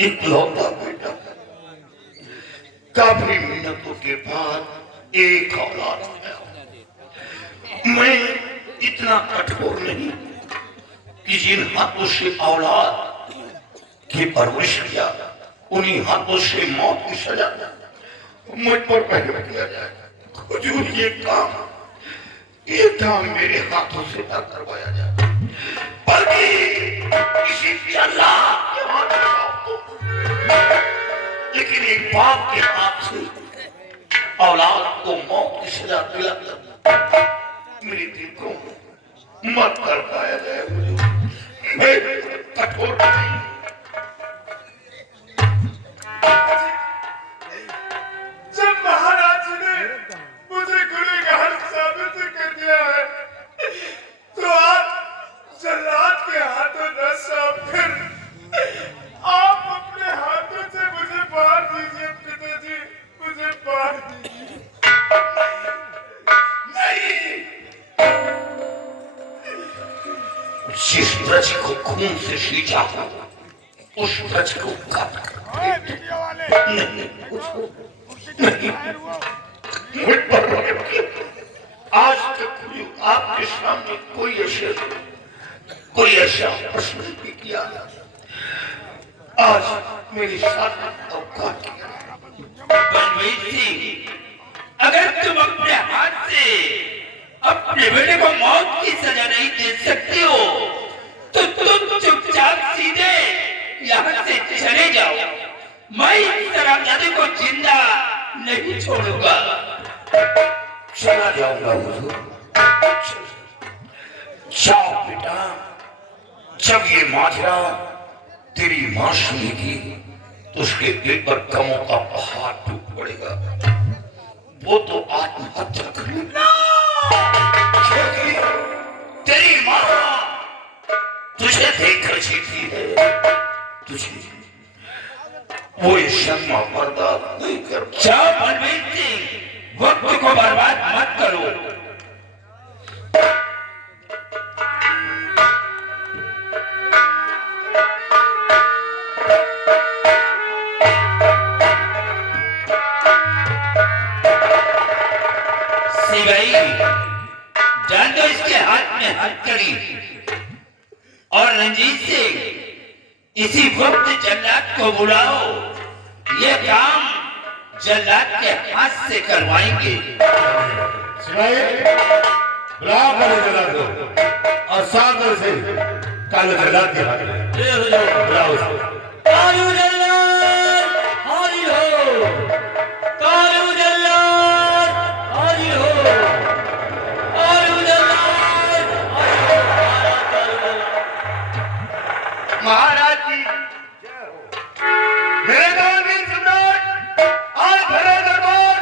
इकलौता बेटा, काफी मिन्नतों के बाद एक औलाद आया। मैं इतना कठोर नहीं कि जिन हाथों से औलाद की परवरिश किया उन्हीं हाथों से मौत की सजा मुझ पर पहले किया जाए। हुजूर, ये काम मेरे हाथों से न करवाया जाए, बल्कि किसी जल्लाद के हाथ में तो। लेकिन एक बाप के हाथ से औलाद को मौत की सजा दिलाकर मेरे दिल को मत कर पाया जाए। मैं कठोर नहीं। जब महाराज ने मुझे गुनहगार साबित कर दिया है, तो आप जल्लाद के हाथों न सौंप कर आप अपने हाथों से मुझे मार दीजिए पिताजी, मुझे मार दीजिए। नहीं, जिस ब्रज को खून से सींचा उस ब्रज को काट नहीं, मुझ पर आज तक आपके सामने कोई ऐसा प्रश्न नहीं किया। आज मेरे साथ औकात किया। बलवीर सिंह, अगर तुम अपने हाथ से अपने बेटे को मौत की सजा नहीं दे सकते हो तो तुम चुपचाप सीधे यहाँ से चले जाओ। मैं इस शराबजादे को जिंदा नहीं छोड़ूंगा। चला जाऊंगा हुजूर। जाओ बेटा, जब ये माजरा तेरी मां सुनेगी तो उसके दिल पर गमों का पहाड़ टूट पड़ेगा। वो तो आत्महत्या कर लेगा, क्योंकि तेरी मां तुझे देखकर जीती है। तुझे वो ये शर्मा बर्दाश्त नहीं कर। जाओ बलवीर सिंह, वक्त को बर्बाद मत करो। सिपाही, जान दो इसके हाथ में हथकड़ी, और रंजीत सिंह इसी वक्त जल्लाद को बुलाओ। ये काम जल्लाद के हाथ से करवाएंगे। सिपाही, बुलाओ काले जल्लाद को और सावधान से काले जल्लाद के हाथ में बुलाओ उसको। कालू जल्लाद हाजिर हो, कालू जल्लाद हाजिर हो, कालू जल्लाद हाजिर हो। महाराज जी, मेरे दानवीर सम्राट, आज भरे दरबार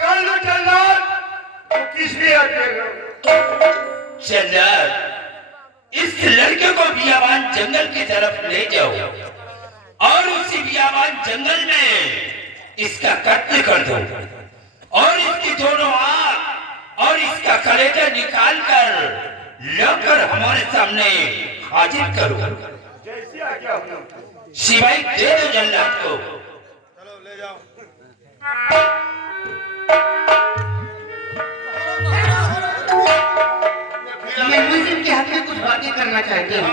कालू जल्लाद को किस लिए आते? जल्लाद, इस लड़के को बियाबान जंगल की तरफ ले जाओ और उसी बियाबान जंगल में इसका कत्ल कर दो और इसकी दोनों आंख और इसका कलेजा निकाल कर लाकर हमारे सामने हाजिर करो। जैसी आज्ञा हो। सिपाही, दे दो जल्लाद को। चलो ले जाओ। मैं मुल्जिम के हक में कुछ बातें करना चाहती हूँ।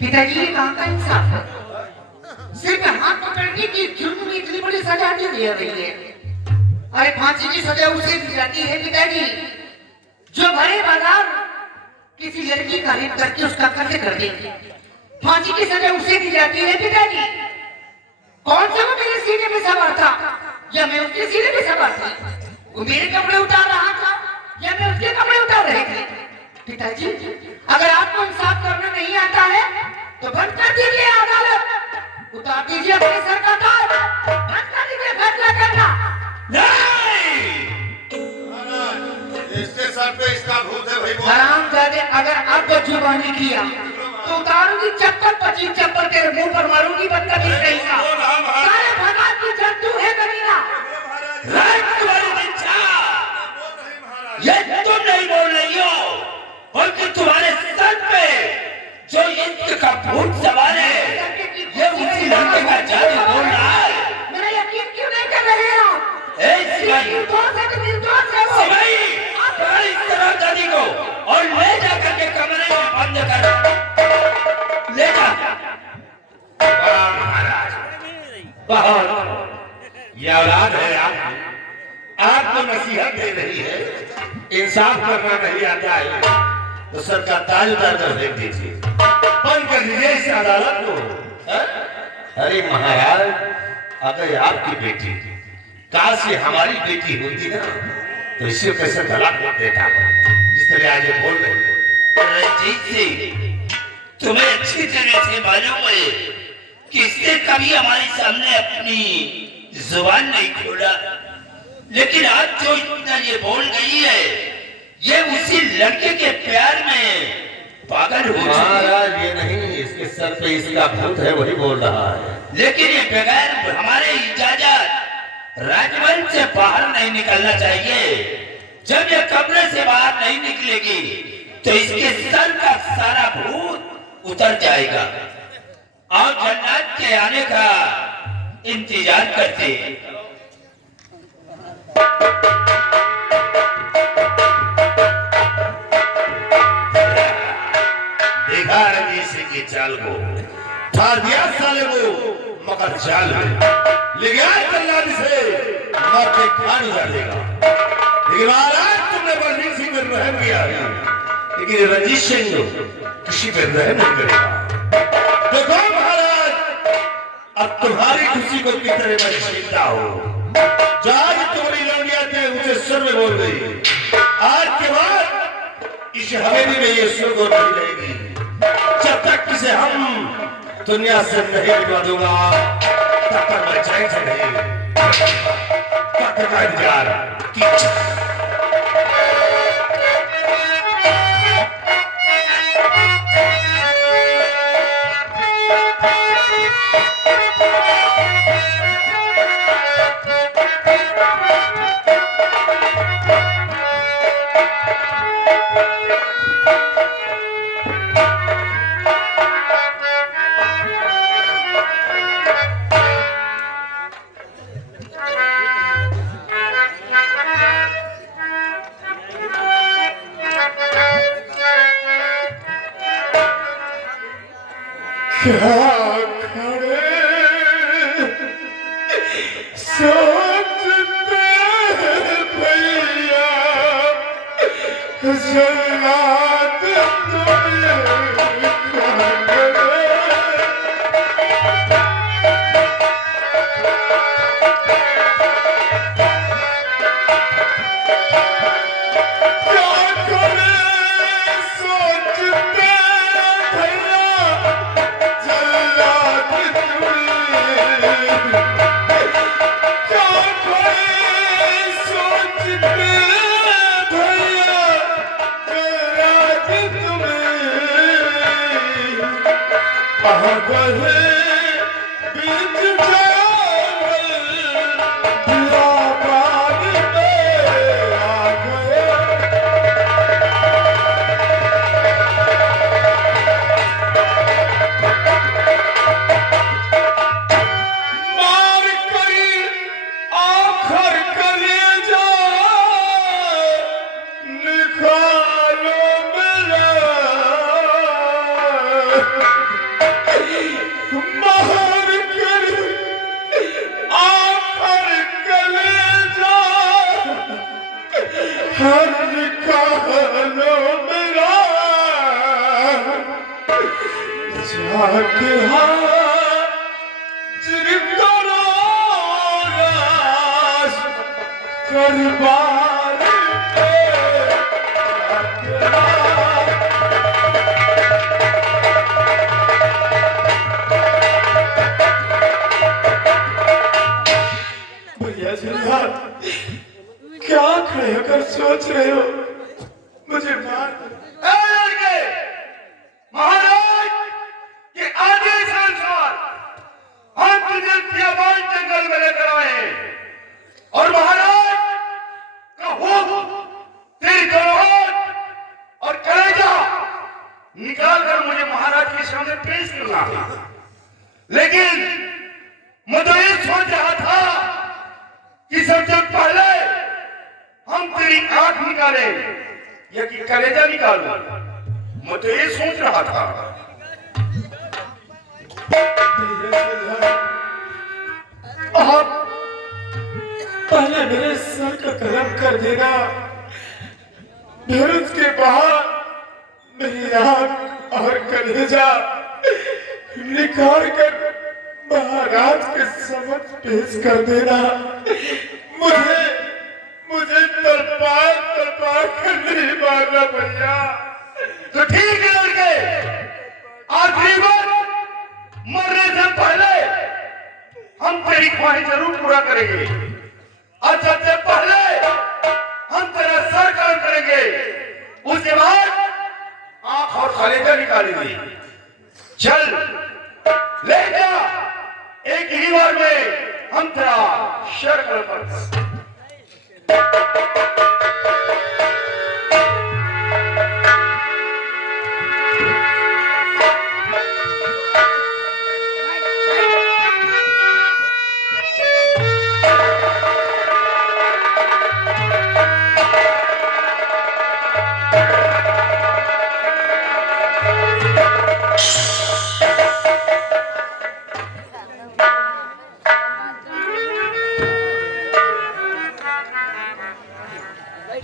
पिताजी, ये कहाँ का इंसाफ है? सिर्फ हाथ पकड़ने की जुर्म में इतनी बड़ी सजा दे दी रही है। अरे फांसी की सजा उसे दी जाती है पिताजी जो भरे बाजार किसी लड़की का रेप करके उसका कत्ल कर दे। फांसी की सजा उसे दी जाती है पिताजी कौन सा वो मेरे सीने पे सवार था या मैं उसके सीने पे सवार थी। वो मेरे कपड़े उतार रहा था या मैं उसके कपड़े उतार रहे थे। पिताजी, अगर आपको इंसाफ करना नहीं आता है तो बंद कर दीजिए अदालत, उतार दीजिए अपने सर का ताज, बंद कर दीजिए फैसला करना। नहीं, इसके सर पे इसका भूत है भाई। हरामजादे, अगर आपको जुबानी किया तो उतारूंगी चप्पल, 25 चप्पल तेरे मुंह पर मारूंगी, बदतमीज नहीं का। सारे भगवान की जंतु है कमीना। तुम्हारी इच्छा ये तुम नहीं बोल रही हो, बल्कि तुम्हारे सर पे जो इश्क का भूत सवार है ये बंद कर, ले जा। वाह महाराज, बहुत ये औलाद है आपको नसीहत दे रही है, इंसाफ करना नहीं आता है तो सर का ताज उतार कर फेंक दीजिए, बंद कर दीजिए इस अदालत को। हाँ? अरे महाराज, अगर आपकी बेटी काश ये हमारी बेटी होती ना तो इसे कैसे तलाक देता जिस तरह आज ये बोल रही है। रंजीत सिंह, तुम्हें अच्छी तरह से मालूम है कि इसने कभी हमारे सामने अपनी जुबान नहीं खोला, लेकिन आज जो इतना ये बोल गई है, ये उसी लड़के के प्यार में पागल हो चुकी है। महाराज ये नहीं, इसके सर पे इसका भूत है, वही बोल रहा है। लेकिन ये बगैर हमारे इजाजत राजमहल से बाहर नहीं निकलना चाहिए। जब ये कमरे से बाहर नहीं निकलेगी तो इसके सर का सारा भूत उतर जाएगा और जन्नत के आने का इंतजार करते हैं। देखा रणजीत सिंह की चाल को, ठार दिया साले को मगर चाल में ले गया जल्लाद से मर के खान उजाड़ देगा। लेकिन महाराज तुमने बलवीर सिंह पर रहम किया, लेकिन रणजीत सिंह किसी पर रहम नहीं करेगा। देखो महाराज, अब तुम्हारी खुशी को कितने में छीनता हो, जहां तुम्हारी लौंडिया थे उसे स्वर में बोल गई, आज के बाद इस हवेली में ये सुर को नहीं रहेगी जब तक किसे हम दुनिया से नहीं मिलवा दूंगा, तब तक मैं चैन से नहीं तब तक का इंतजार कीजिए। क्या खड़े सोचते भैया, जन्नत तुम्हें क्या करे। क्या करे सोचते भैया, क्या खड़े होकर सोच रहे हो, मुझे मार लड़के। महाराज के आदेश अनुसार हम तुझे बियाबान जंगल में लेकर आए और महाराज का हुक्म तेरी दोनों और कलेजा निकाल कर मुझे महाराज के सामने पेश करना है। लेकिन मैं तो ये सोच रहा था कि सबसे पहले हम तेरी आंख निकाले या कि कलेजा निकालूं। मैं तो ये सोच रहा था। आप पहले मेरे सर का कर्म कर देना, फिर उसके बाद मेरी आंख और कलेजा निकाल कर महाराज के समक्ष पेश कर देना। मुझे तलपार कर नहीं मारना भैया। तो ठीक है लड़के, आखिरी बार मरने से पहले हम तेरी ख्वाहिश जरूर पूरा करेंगे। अच्छा से पहले हम तेरा सर कर्म करेंगे, उसके बाद आंख और कलेजा निकालेंगे। चल ले जा, एक ही बार में हम तेरा सर कर्म करेंगे।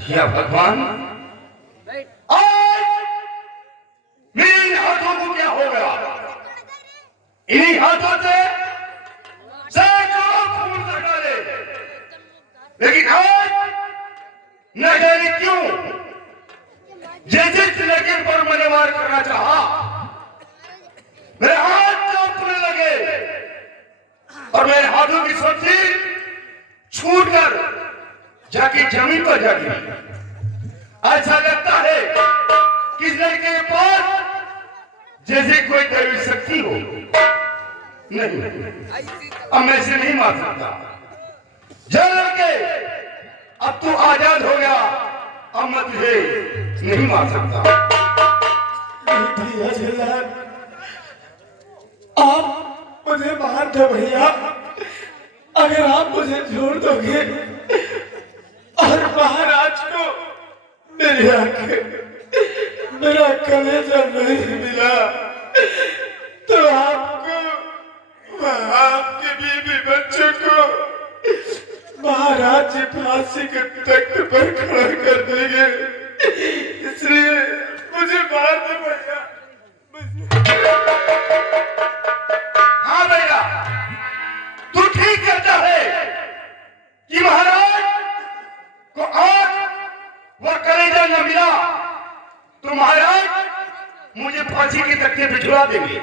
या भगवान, आज मेरे हाथों को क्या हो गया? इन्हीं हाथों से सैकड़ों खून सटा ले, लेकिन आज न जाने क्यों जैसे लड़के पर मैंने वार करना चाहा, मेरे हाथ कांपने लगे और मेरे हाथों की सब्जी छूटकर जाके जमीन पर जाके ऐसा लगता है कि इस लड़के के पास जैसे कोई दैवी शक्ति हो। नहीं, अब मैं इसे नहीं मार सकता। चल लड़के, अब तू आजाद हो गया, अब मैं तुझे नहीं मार सकता। भैया जल्लाद, आप मुझे मार दो भैया। अगर आप मुझे छोड़ दोगे और महाराज को मेरी आंखें, मेरा कलेजा नहीं मिला, तो आपको, आपके बीवी बच्चों को महाराज जी फांसी के तख्त पर खड़ा कर देंगे। इसलिए मुझे मार दो भैया। हाँ भैया, तू ठीक कहता है कि महाराज को आंख व कलेजा न मिला तो महाराज मुझे फांसी के तख्ते पे झुला देंगे।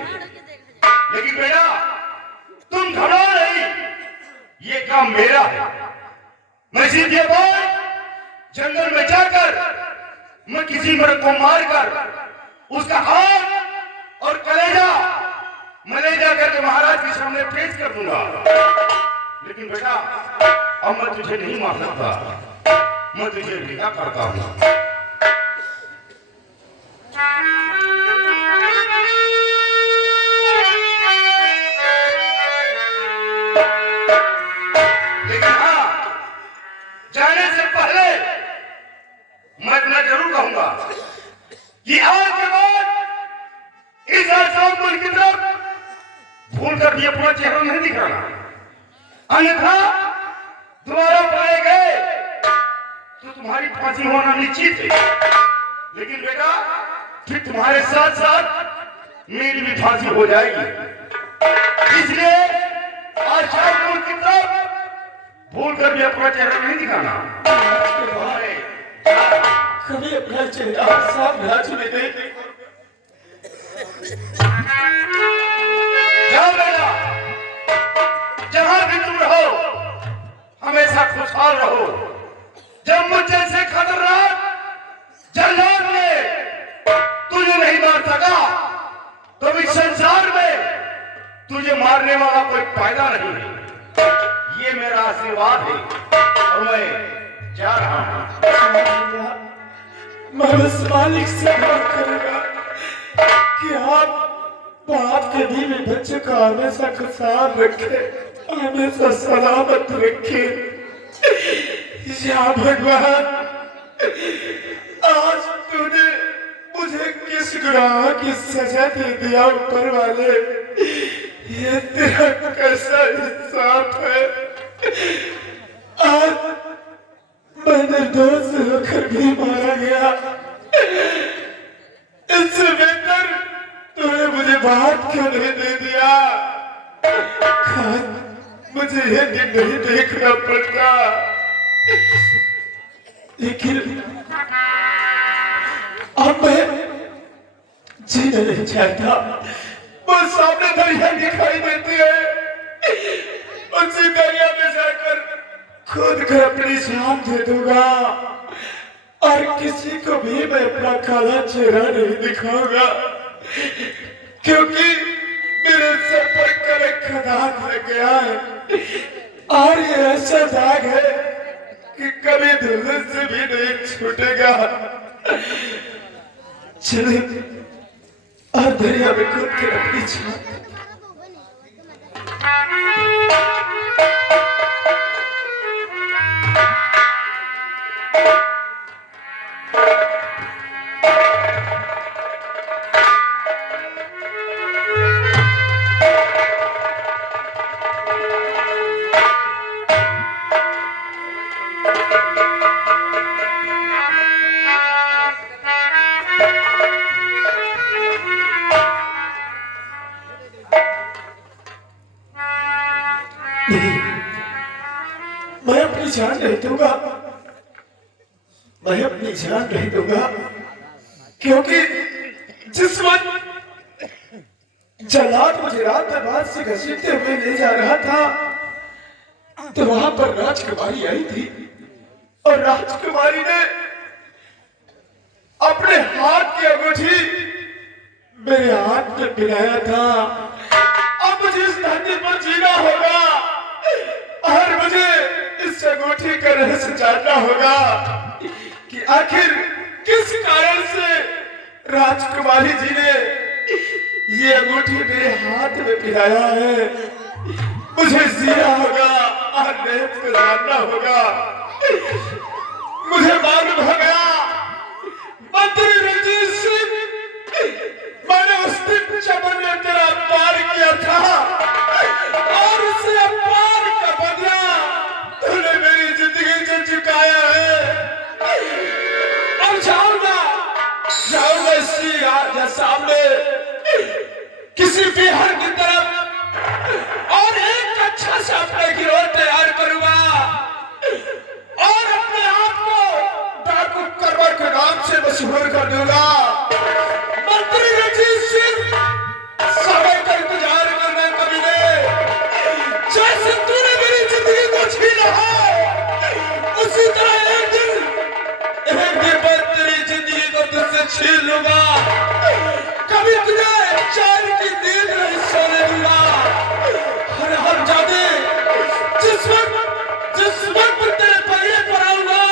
लेकिन बेटा, तुम घबरा नहीं, ये काम मेरा है। मैं सीधे जंगल में जाकर मैं किसी मर्द को मारकर उसका आंख और कलेजा मैं ले जाकर के महाराज के सामने पेश कर दूंगा। लेकिन बेटा, अब मैं तुझे नहीं मार सकता, मैं तुझे विदा करता हूं। लेकिन हाँ, जाने से पहले मैं इतना जरूर कहूंगा कि आज के बाद इस आसाम की तरफ भूल कर भी अपना चेहरा नहीं दिखाना, अन्यथा दोबारा पाए गए तो तुम्हारी फांसी होना निश्चित है। लेकिन बेटा, फिर तुम्हारे साथ साथ मेरी भी फांसी हो जाएगी। इसलिए आज शाहपुर की तरफ भूल कर भी अपना चेहरा नहीं दिखाना। कभी अपना चेहरा साम्राज्य में नहीं देखा। जाओ बेटा, जहां भी तुम रहो हमेशा खुशहाल रहो। जब मुझ जैसे खतरनाक जल्लाद ने तुझे नहीं मार सका तो इस संसार में तुझे मारने वाला कोई पैदा नहीं है। ये मेरा आशीर्वाद है और मैं जा रहा हूं। मैं उस मालिक से बात करूंगा कि आप बाप के बीवी बच्चे को हमेशा खुशहाल रखे, हमेशा सलामत रखे। या भगवान, आज तूने मुझे जिस गुनाह की सजा दे दिया ऊपर वाले, ये तेरा कैसा इंसाफ है। आज मैं निर्दोष होकर भी मारा गया, इससे बेहतर तूने मुझे बात क्यों नहीं दे दिया। मुझे ये दिन नहीं देखना पड़ता, लेकिन अब मैं जीना नहीं चाहता। वो सामने दरिया दिखाई देती है, उसी दरिया में जाकर खुद को अपनी जान दे दूंगा और किसी को भी मैं अपना काला चेहरा नहीं दिखाऊंगा, क्योंकि मेरे सर पर कलंक का दाग लग गया है और ये ऐसा दाग है कि कभी धुलने से भी नहीं छूटेगा। चले और दरिया में कूद कर अपनी जान मैं अपनी जान नहीं दूंगा, मैं अपनी जान नहीं दूंगा, क्योंकि जिस वक्त जल्लाद मुझे रात बाद से घसीटते हुए ले जा रहा था तो वहां पर राजकुमारी आई थी और राजकुमारी ने अपने हाथ की अंगूठी मेरे हाथ में पिलाया था। अब मुझे इस धरती पर जीना होगा और मुझे इस अंगूठी का रहस्य जानना होगा कि आखिर किस कारण से राजकुमारी जी ने ये अंगूठी मेरे हाथ में पिलाया है। मुझे जीना होगा और नेत को जानना होगा। मुझे मालूम हो गया मंत्री रंजीत सिंह, मैंने उस दिन चमन ने तेरा पार किया था और उसे अपमान का बदला तूने मेरी जिंदगी से चुकाया है। अब जाऊंगा इसी या सामने किसी बिहार की तरफ और एक अच्छा सा अपने गिरोह तैयार करूंगा और अपने आप को डाकू करवर के नाम से मशहूर कर दूंगा। मंत्री रंजीत सिंह, समय का इंतजार करना कभी नहीं। जैसे तूने मेरी जिंदगी को छीना है उसी तरह एक दिन पर तेरी जिंदगी को तुझसे छीन लूंगा। कभी तुझे चैन की नींद नहीं सोने दूंगा। और हम जाते जिस वक्त तेरे पहिए पर आऊंगा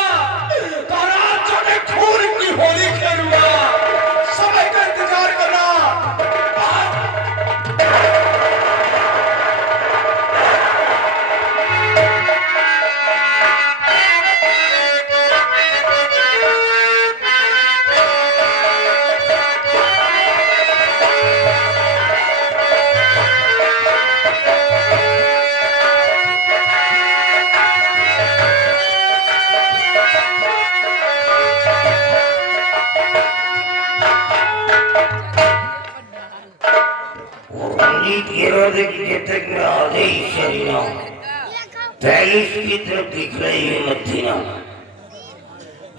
तो रात जाने खून की होली खेलूंगा। समय का इंतजार करना। की तरफ दिख रही है मदीना,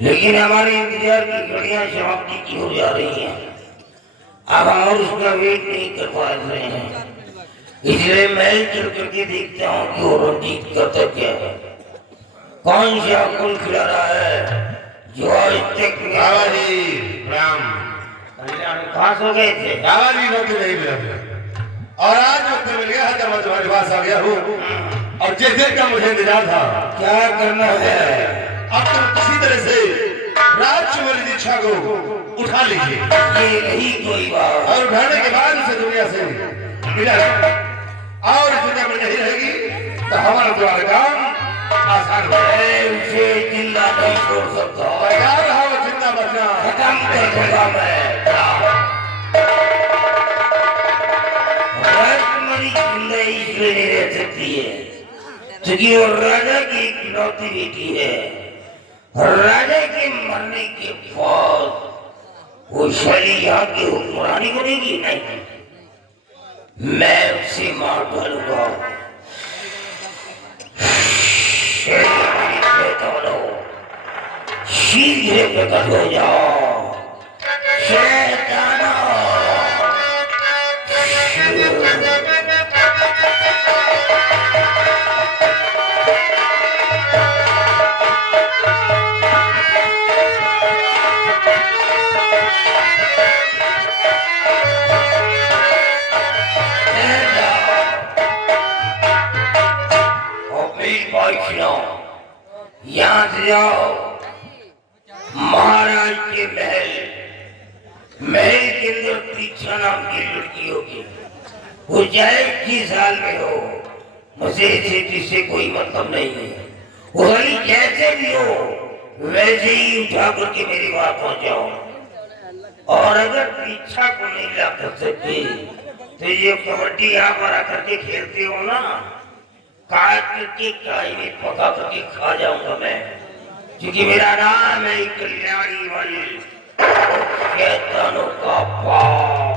लेकिन हमारे इंतजार की घड़ियां समाप्ति की हो जा रही हैं। अब हम उसका वेट नहीं कर पा रहे हैं, इसलिए मैं चल करके देखता हूँ कि वो रंजीत करता क्या है, कौन सा गुल खिला रहा है जो आज तक कहाँ सो गए थे। नहीं मिला और आज वक्त मिल गया है जब मैं तुम्हारे पास आ गया हूँ और जैसे का मुझे इंतजार था। क्या करना है? अब तुम किसी तरह से राजकुमारी की इच्छा को उठा लीजिए। ये नहीं कोई बात। और उठाने के बाद उसे दुनिया से मिला और दुनिया में नहीं रहेगी तो हमारा तुम्हारा काम आसान हो जाए। उसे जिंदा नहीं छोड़ सकता। तैयार रहो, जिंदा बचना खत्म कर दूंगा मैं। जिंदगी इसलिए नहीं रह सकती है क्योंकि वो राजा की इकलौती बेटी है। राजा के मरने के बाद वो शैली यहाँ की हुक्मरानी करेगी नहीं, मैं उसे मार डालूंगा। शीघ्र प्रकट हो जाओ शैतानो। यहाँ से जाओ महाराज के महल के अंदर तीक्षा नाम की लड़की होगी, वो चाहे 21 साल में हो, मुझे इससे कोई मतलब नहीं है। वो वाली कैसे भी हो वैसे ही उठा करके मेरे वहां पहुंचाओ। और अगर पीछा को नहीं ला कर सकते तो ये कबड्डी यहाँ पर आकर के खेलते हो ना, काट करके कढ़ाई में पका करके खा जाऊंगा मैं, क्योंकि मेरा नाम है कल्याणी वाली शैतानों का बाप।